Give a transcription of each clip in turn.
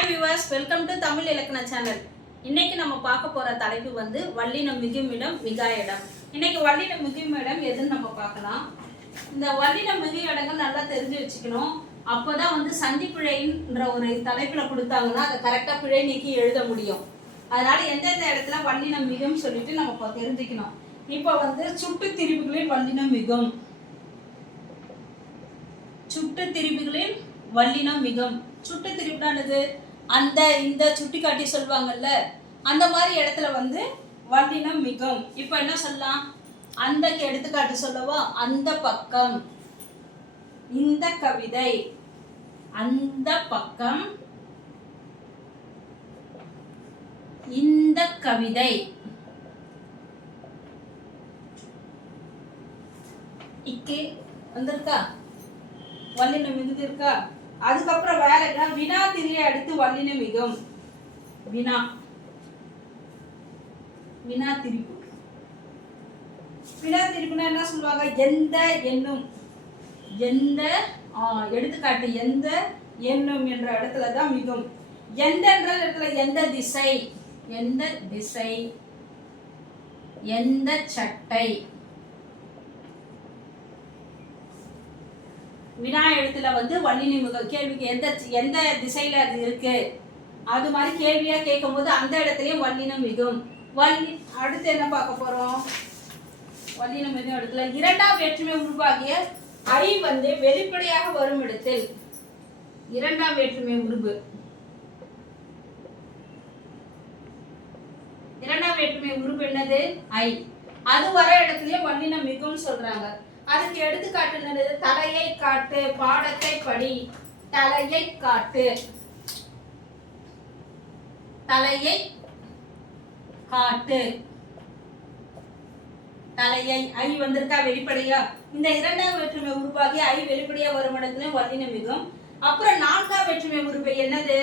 Hi viewers welcome to Tamil இலக்கண channel இன்னைக்கு நம்ம பார்க்க போற தலைப்பு வந்து வல்லினம் மிகும் இடம் மிகா இடம். இன்னைக்கு வல்லினம் மிகும் இடம் எதுன்னு நம்ம பார்க்கலாம். இந்த வல்லினம் மிகு இடங்கள் நல்லா தெரிஞ்சு வச்சுக்கணும். அப்போதான் வந்து சந்தி பிழைன்ற ஒரு தலைப்பில் கொடுத்தாங்கன்னா அதை கரெக்டாக பிழை நீக்கி எழுத முடியும். அதனால எந்தெந்த இடத்துல வல்லினம் மிகும் சொல்லிட்டு நம்ம இப்போ தெரிஞ்சுக்கணும். இப்போ வந்து சுட்டு திரிவுகளில் வல்லினம் மிகும். சுட்டு திரிபுகளில் வல்லினம் மிகும். சுட்டு திரிபுனானது அந்த இந்த சுட்டி காட்டி சொல்லுவாங்கல்ல அந்த மாதிரி இடத்துல வந்து வல்லினம் மிகும். இப்போ என்ன சொல்லலாம்? அந்த எடுத்துக்காட்டு சொல்லவா? அந்த பக்கம். இந்த கவிதை. அந்த பக்கம். இந்த கவிதை. இக்கே வந்திருக்கா? வல்லினம் மிகுதி இருக்கா அதுக்கப்புறம் வேற என்ன வினா திரியை அடுத்து வல்லின மிகும். வினா. வினா திரிப்பு வினா திரிப்புனா என்ன சொல்லுவாங்க? எந்த எண்ணும் எந்த எடுத்துக்காட்டு எந்த எண்ணும் என்ற இடத்துல தான் மிகும். எந்தன்ற இடத்துல எந்த திசை? எந்த திசை? எந்த சட்டை? வினா எழுத்துல வந்து வள்ளினி முதல் கேள்விக்கு எந்த எந்த திசையில அது இருக்கு? அது மாதிரி கேள்வியா கேட்கும்போது அந்த இடத்துலயும் வல்லினம் மிகும். வள்ளி அடுத்து என்ன பார்க்க போறோம்? வல்லினம் மிகும் இடத்துல இரண்டாம் வேற்றுமை உருவாகிய ஐ வந்து வெளிப்படையாக வரும் இடத்தில். இரண்டாம் வேற்றுமை உருவு இரண்டாம் வேற்றுமை உருவு என்னது? ஐ. அது வர இடத்துலயே வல்லினம் மிகும்னு சொல்றாங்க. அதுக்கு எடுத்துக்காட்டு என்னது தலையை காட்டு பாடத்தை படி தலையை காட்டு. தலையை காட்டு. தலையை ஐ வந்திருக்கா வெளிப்படையா? இந்த இரண்டாம் வேற்றுமை உருவாகி ஐ வெளிப்படையா வரும் இடத்துல வலின மிகும். அப்புறம் நான்காம் வேற்றுமை உறுப்பு என்னது?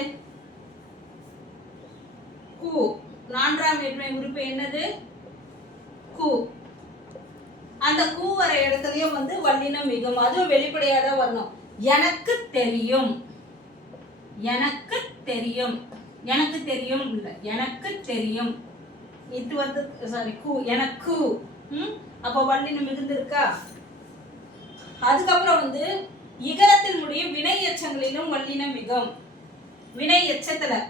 கு. நான்காம் வேற்றுமை உறுப்பு என்னது? கு. அந்த கூ வர இடத்துலயும் வந்து வல்லினம் மிகும்? அதுவும் வெளிப்படையா தான் வரணும். எனக்கு தெரியும். எனக்கு தெரியும். எனக்கு தெரியும் இல்ல. எனக்கு தெரியும். இது வந்து சாரி கூ. எனக்கு. ம்? அப்போ வல்லினம் மிகுந்திருக்கா? அதுக்கப்புறம் வந்து இகரத்தில் முடியும் வினை எச்சங்களிலும் வல்லினம் மிகும். வினை எச்சத்துல.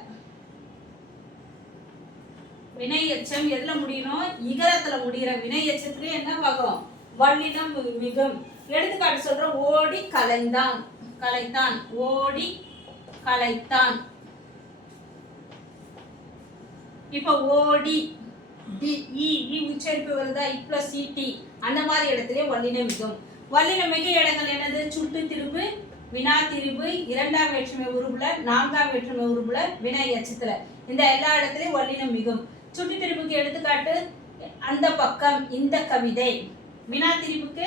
வினை எச்சம் எதுல முடியணும் இகரத்துல முடிகிற வினை எச்சத்துலயும் என்ன பார்க்கிறோம்? வல்லினம் மிகும். எடுத்துக்காட்டு சொல்றோம் ஓடி கலைந்தான். கலைத்தான். ஓடி கலைத்தான். இப்ப ஓடி டி இ இ உச்சரிப்பு வருதா இ பிளஸ் டி. அந்த மாதிரி இடத்துல வல்லினம் மிகும். வல்லினம் மிகு இடங்கள் என்னது? சுட்டு திருப்பு வினா திரிபு இரண்டாம் வேற்றுமை உருபுல நான்காம் வேற்றுமை உருபுல வினை எச்சத்துல இந்த எல்லா இடத்துலயும் வல்லினம் மிகும். சுட்டி திரிப்புக்கு எடுத்துக்காட்டு அந்த பக்கம் இந்த கவிதை. வினா திரிப்புக்கு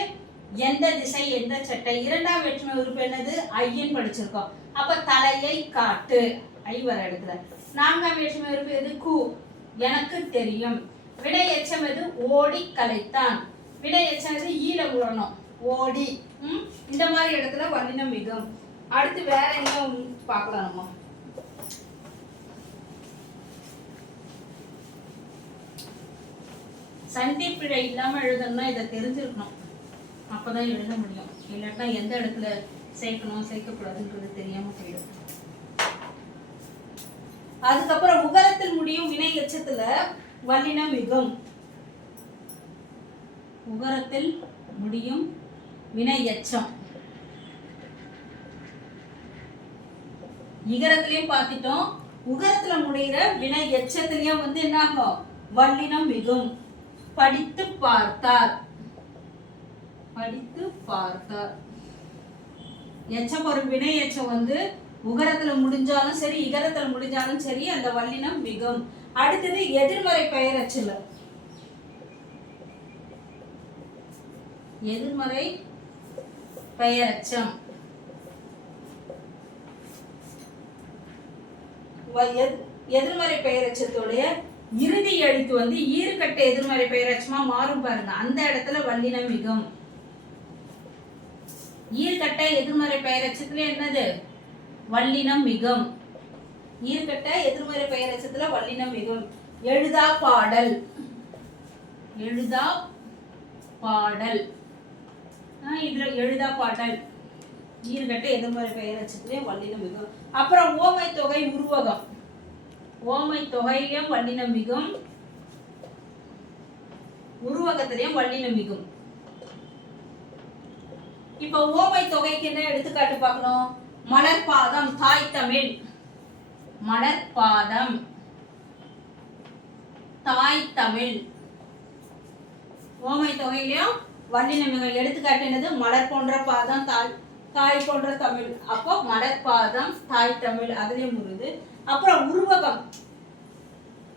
எந்த திசை எந்த சட்டை? இரண்டாம் வேற்றுமை உறுப்பு என்னது? ஐயன் படிச்சிருக்கோம். அப்ப தலையை காட்டு. ஐ வர இடத்துல. நான்காம் வேற்றுமை உறுப்பு எது? கு. எனக்கு தெரியும். விடை எச்சம் எது? ஓடி கலைத்தான். விடை எச்சம் எது? ஈல விடணும் ஓடி. ம்? இந்த மாதிரி இடத்துல வல்லினம் மிகும் அடுத்து வேற என்ன பார்க்கலாம் நம்ம? சந்தி பிழை இல்லாம எழுதணும்னா இதை தெரிஞ்சிருக்கணும். அப்பதான் எழுத முடியும். இல்லாட்டா எந்த இடத்துல சேர்க்கணும் சேர்க்கக்கூடாதுன்றது தெரியாம போயிடும். அதுக்கப்புறம் உகரத்தில் முடியும் வினை எச்சத்துல வல்லினம் மிகும் உகரத்தில் முடியும் வினை எச்சம். இகரத்திலையும் பார்த்துட்டோம். உகரத்துல முடிகிற வினை எச்சத்திலையும் வந்து என்ன ஆகும் வல்லினம் மிகும் படித்து பார்த்தார். படித்து பார்த்தார். எச்சம் ஒரு வினை எச்சம் வந்து உகரத்துல முடிஞ்சாலும் சரி இகரத்துல முடிஞ்சாலும் சரி அந்த வல்லினம் மிகும். அடுத்தது எதிர்மறை பெயரச்சல் எதிர்மறை பெயரச்சம் வ- எத்- எதிர்மறை பெயரச்சத்துடைய இறுதி எழுத்து வந்து ஈறுகட்ட எதிர்மறை பெயரட்சமா மாறும் பாருங்க. அந்த இடத்துல வல்லினம் மிகும். ஈர்கட்ட எதிர்மறை பெயரட்சத்துல என்னது? வல்லினம் மிகும். ஈர்கட்ட எதிர்மறை பெயரட்சத்துல வல்லினம் மிகும். எழுதா பாடல். எழுதா பாடல். இதுல எழுதா பாடல். ஈர்கட்ட எதிர்மறை பெயரட்சத்துலயே வல்லினம் மிகும். அப்புறம் ஓமை தொகை உருவகம். ஓமை தொகையிலும் வல்லினம் மிகும். உருவகத்திலையும் வல்லினம் மிகும். இப்ப ஓமை தொகைக்கு என்ன எடுத்துக்காட்டு பார்க்கணும்? மலர்பாதம் தாய் தமிழ். மலர்பாதம். தாய் தமிழ். ஓமை தொகையிலையும் வல்லினமிகள் எடுத்துக்காட்டு என்னது? மலர் போன்ற பாதம் தாய் தாய் போன்ற தமிழ். அப்போ மலர் பாதம் தாய் தமிழ் அதுலயும் வருது அப்புறம் உருவகம்.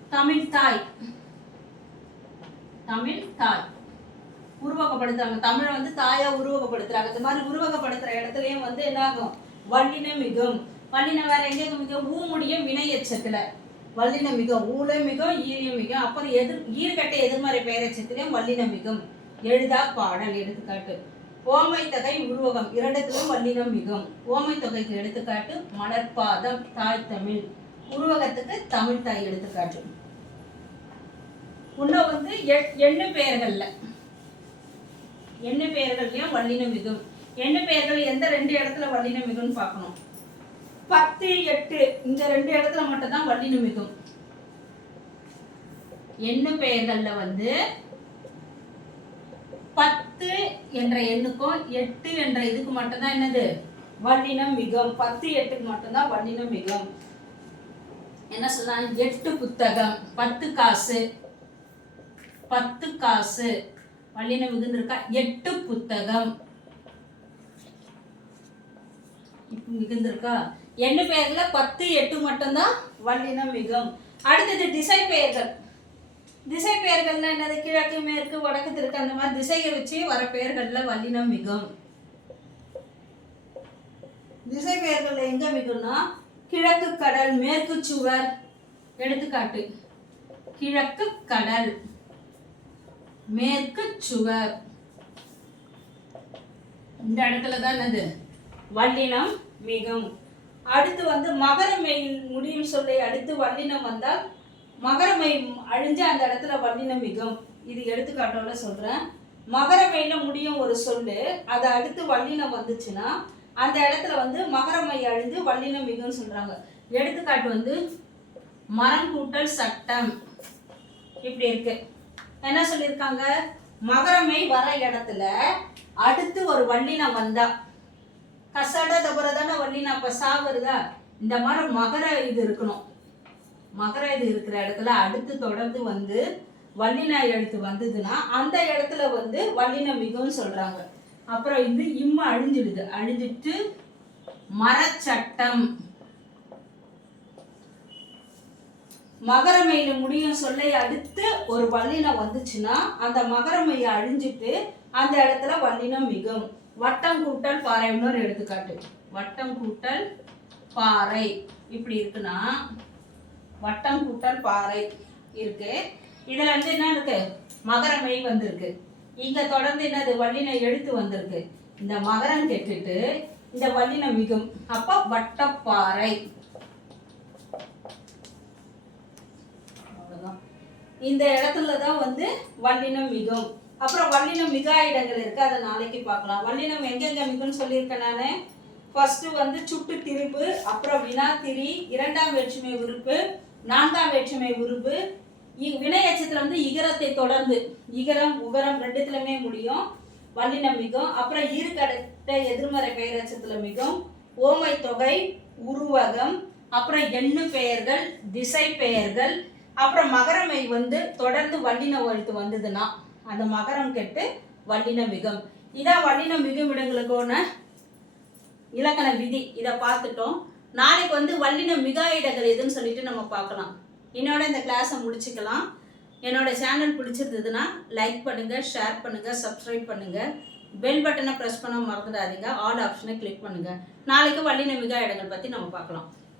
தமிழ் தாய். தமிழ் தாய். உருவகப்படுத்துறாங்க. தமிழை வந்து தாயா உருவகப்படுத்துறாங்க. இந்த மாதிரி உருவகப்படுத்துற இடத்துலயும் வந்து என்ன ஆகும் வல்லினம் மிகும். வல்லினம் வேற எங்க மிகும்? ஊ முடியும் வினை எச்சத்துல வல்லின மிகும். ஊல மிகும் ஈரியம் மிகும். அப்புறம் எதிர் ஈர்கட்ட எதிர்மறை பெயரெச்சத்திலையும் வல்லினம் மிகும். எழுதா பாடல் எடுத்துக்காட்டு. ஓமை தொகை உருவகம் இரண்டத்திலும் வல்லினம் மிகும். ஓமை தொகைக்கு எடுத்துக்காட்டு மலர்பாதம் தாய் தமிழ் உருவகத்துக்கு தமிழ் தாய் எடுத்துக்காட்டு. இன்னும் வந்து எண்ணு பெயர்கள்ல. எண்ணு பெயர்கள்லயும் வல்லினம் மிகும். எண்ணு பெயர்கள் எந்த ரெண்டு இடத்துல வல்லினம் மிகும்னு பார்க்கணும்? பத்து எட்டு இந்த ரெண்டு இடத்துல மட்டும் தான் வல்லினம் மிகும். எண்ணு பெயர்கள்ல வந்து பத்து என்ற எண்ணுக்கும் எட்டு என்ற இதுக்கு மட்டும்தான் என்னது? வல்லினம் மிகம். பத்து எட்டுக்கு மட்டும்தான் வல்லினம் மிகம். என்ன சொல்றாங்க? எட்டு புத்தகம். பத்து காசு. பத்து காசு. வல்லினம் மிகுந்திருக்கா எட்டு புத்தகம். மிகுந்திருக்கா எண்ணு பெயர்ல பத்து எட்டு மட்டும்தான் வல்லினம் மிகும். அடுத்தது திசை பெயர்கள். திசை பெயர்கள்னா என்னது? கிழக்கு மேற்கு வடக்கு தெற்கு அந்த மாதிரி திசையை வச்சு வர பெயர்கள்ல வல்லினம் மிகும். திசை பெயர்களில் எங்க மிகும்னா கிழக்கு கடல் மேற்கு சுவர். எடுத்துக்காட்டு. கிழக்கு கடல் மேற்கு சுவர். இந்த இடத்துல தான் என்னது? வல்லினம் மிகும். அடுத்து வந்து மகரமெயில் முடியும் சொல்லை அடுத்து வல்லினம் வந்தால் மகரமை அழிஞ்சு அந்த இடத்துல வல்லினம் மிகும். இது எடுத்துக்காட்டோட சொல்றேன். மகரமையில முடியும் ஒரு சொல்லு அதை அடுத்து வல்லினம் வந்துச்சுன்னா அந்த இடத்துல வந்து மகரமை அழிந்து வல்லினம் மிகும்னு சொல்றாங்க. எடுத்துக்காட்டு வந்து மரம் கூட்டல் சட்டம். இப்படி இருக்கு. என்ன சொல்லியிருக்காங்க? மகரமை வர இடத்துல அடுத்து ஒரு வல்லினம் வந்தா. கசட தபரதான வல்லினம் அப்ப சா இந்த மாதிரி மகர இது இருக்கணும். மகர இது இருக்கிற இடத்துல அடுத்து தொடர்ந்து வந்து வல்லின எழுத்து வந்ததுன்னா அந்த இடத்துல வந்து வல்லினம் மிகவும் சொல்றாங்க. அப்புறம் இது இம்ம அழிஞ்சிடுது. அழிஞ்சிட்டு மரச்சட்டம். மகரமையில முடியும் சொல்லை அடுத்து ஒரு வல்லினம் வந்துச்சுன்னா அந்த மகரமையை அழிஞ்சிட்டு அந்த இடத்துல வல்லினம் மிகும். வட்டம் கூட்டல் பாறை. இன்னொரு எடுத்துக்காட்டு. வட்டம் கூட்டல் பாறை. இப்படி இருக்குன்னா வட்டம் கூட்டல் பாறை இருக்கு. இதுல வந்து என்ன இருக்கு? மகரமை வந்திருக்கு. இங்க தொடர்ந்து என்னது? வல்லின எழுத்து வந்திருக்கு. இந்த மகரம் கெட்டுட்டு இந்த வல்லினம் மிகும். அப்ப வட்டப்பாறை இந்த இடத்துல தான் வந்து வல்லினம் மிகும். அப்புறம் வல்லினம் மிகா இடங்கள் இருக்கு. அதை நாளைக்கு பார்க்கலாம். வல்லினம் எங்கெங்க மிகும்னு சொல்லியிருக்கேன் நானு. ஃபர்ஸ்ட் வந்து சுட்டு திரிபு அப்புறம் வினா திரி இரண்டாம் வேற்றுமை உறுப்பு நான்காம் வேற்றுமை உருவு. இ- வினை வந்து இகரத்தை தொடர்ந்து இகரம் உகரம் ரெண்டுத்துலமே முடியும். வல்லினம் மிகும். அப்புறம் ஈர்க்கடத்த எதிர்மறை பெயர் மிகும். ஓமை தொகை உருவகம் அப்புறம் எண்ணு பெயர்கள் திசை பெயர்கள். அப்புறம் மகரமை வந்து தொடர்ந்து வல்லின எழுத்து வந்ததுன்னா அந்த மகரம் கெட்டு வல்லின மிகும். இதான் வல்லின மிகும் இடங்களுக்கான இலக்கண விதி. இதை பார்த்துட்டோம். நாளைக்கு வந்து வல்லின மிகா இடங்கள் எதுன்னு சொல்லிட்டு நம்ம பார்க்கலாம். என்னோட இந்த கிளாஸை முடிச்சுக்கலாம். என்னோட சேனல் பிடிச்சிருந்ததுன்னா லைக் பண்ணுங்க ஷேர் பண்ணுங்க சப்ஸ்கிரைப் பண்ணுங்க. பெல் பட்டனை ப்ரெஸ் பண்ண மறந்துடாதீங்க. ஆல் ஆப்ஷனை கிளிக் பண்ணுங்க. நாளைக்கு வல்லின மிகா இடங்கள் பற்றி நம்ம பார்க்கலாம்.